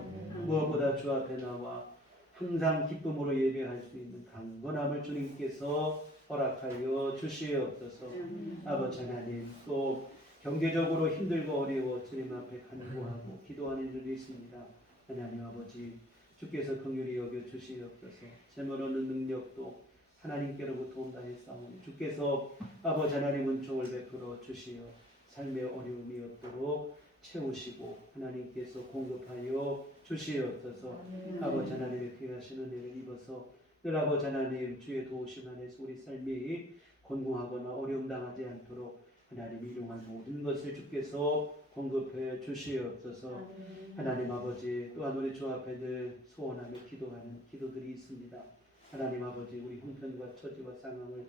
무엇보다 주 앞에 나와 항상 기쁨으로 예배할 수 있는 강건함을 주님께서 허락하여 주시옵소서. 아버지 하나님 또 경제적으로 힘들고 어려워 주님 앞에 간구하고 기도하는 이들이 있습니다. 하나님 아버지 주께서 긍휼히 여겨 주시옵소서. 재물 얻는 능력도 하나님께로부터 온다 했사오니 주께서 아버지 하나님 은총을 베풀어 주시어 삶의 어려움이 없도록 채우시고 하나님께서 공급하여 주시옵소서. 아버지 하나님의 귀하신 은혜를 입어서 늘 아버지 하나님 주의 도우심 안에서 우리 삶이 곤궁하거나 어려움 당하지 않도록 하나님 일용할 모든 것을 주께서 공급해 주시옵소서. 하나님 아버지 또한 우리 주 앞에 늘 소원하며 기도하는 기도들이 있습니다. 하나님 아버지 우리 형편과 처지와 상황을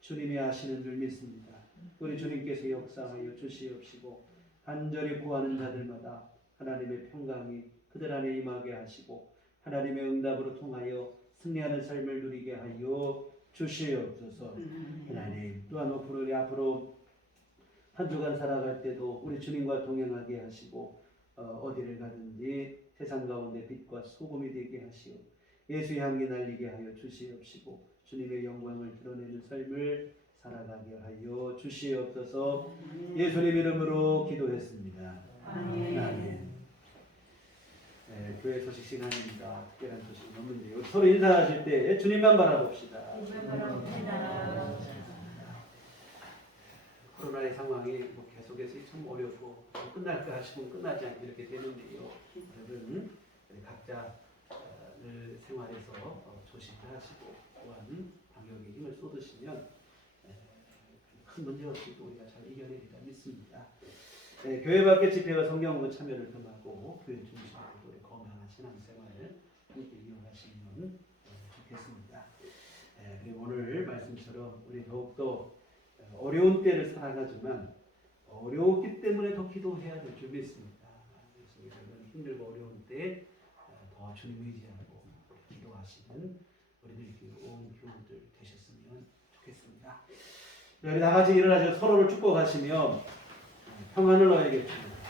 주님이 아시는 줄 믿습니다. 우리 주님께서 역사하여 주시옵시고 간절히 구하는 자들마다 하나님의 평강이 그들 안에 임하게 하시고 하나님의 응답으로 통하여 승리하는 삶을 누리게 하여 주시옵소서. 하나님 또한 우리 앞으로 한 주간 살아갈 때도 우리 주님과 동행하게 하시고 어디를 가든지 세상 가운데 빛과 소금이 되게 하시오 예수의 향기 날리게 하여 주시옵시고 주님의 영광을 드러내는 삶을 살아가게 하여 주시옵소서. 예수님 이름으로 기도했습니다. 아멘. 네, 교회 소식 시간입니다. 특별한 소식은 없는데요. 서로 인사하실 때 주님만 바라봅시다. 코로나의 상황이 계속해서 참 어렵고 끝날까 하시면 끝나지 않게 이렇게 되는데요. 여러분 각자 늘 생활에서 조심하시고 또한 방역에 힘을 쏟으시면 큰 문제 없이 또 우리가 잘 이겨내리라 믿습니다. 네, 교회 밖의 집회와 성경으로 참여를 금하고 교회 중심으로 우리 건강한 신앙생활을 함께 이어가시면 좋겠습니다. 네, 그리고 오늘 말씀처럼 우리 더욱더 어려운 때를 살아가지만 어려웠기 때문에 더 기도해야 될 줄 믿습니다. 그래서 우리는 힘들고 어려운 때 더 주님 의지하고 기도하시는 우리들 온 교우들 되셨으면 좋겠습니다. 우리 다 같이 일어나셔서 서로를 축복하시며 평안을 너에게 주옵소서.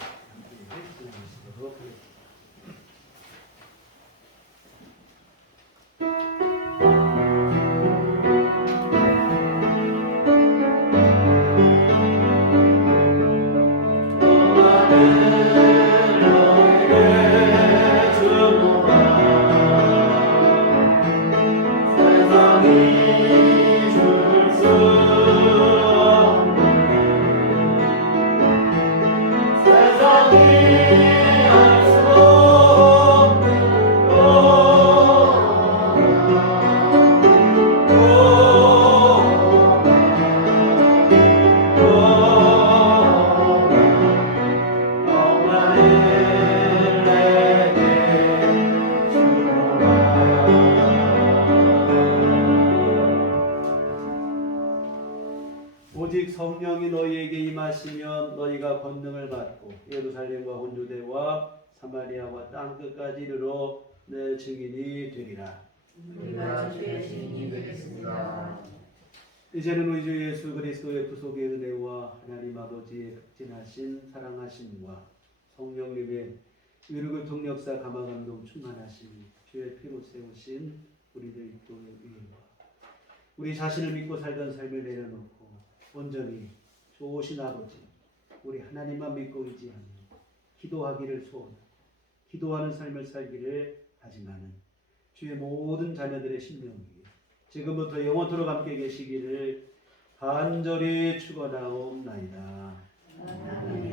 세상이 성령이 너희에게 임하시면 너희가 권능을 받고 예루살렘과 온 유대와 사마리아와 땅 끝까지 이르러 내 증인이 되리라. 우리가 주의 증인이 되겠습니다. 이제는 우리 주 예수 그리스도의 구속의 은혜와 하나님 아버지의 극진하신 사랑하심과 성령님의 의롭고 통역사 감화감동 충만하심, 주의 피로 세우신 우리들 교회 위인과 우리 자신을 믿고 살던 삶을 내려놓고 온전히 좋으신 아버지, 우리 하나님만 믿고 의지하며 기도하기를 소원하고 기도하는 삶을 살기를 다짐하는 주의 모든 자녀들의 심령이 지금부터 영원토록 함께 계시기를 간절히 축원하옵나이다. 아멘.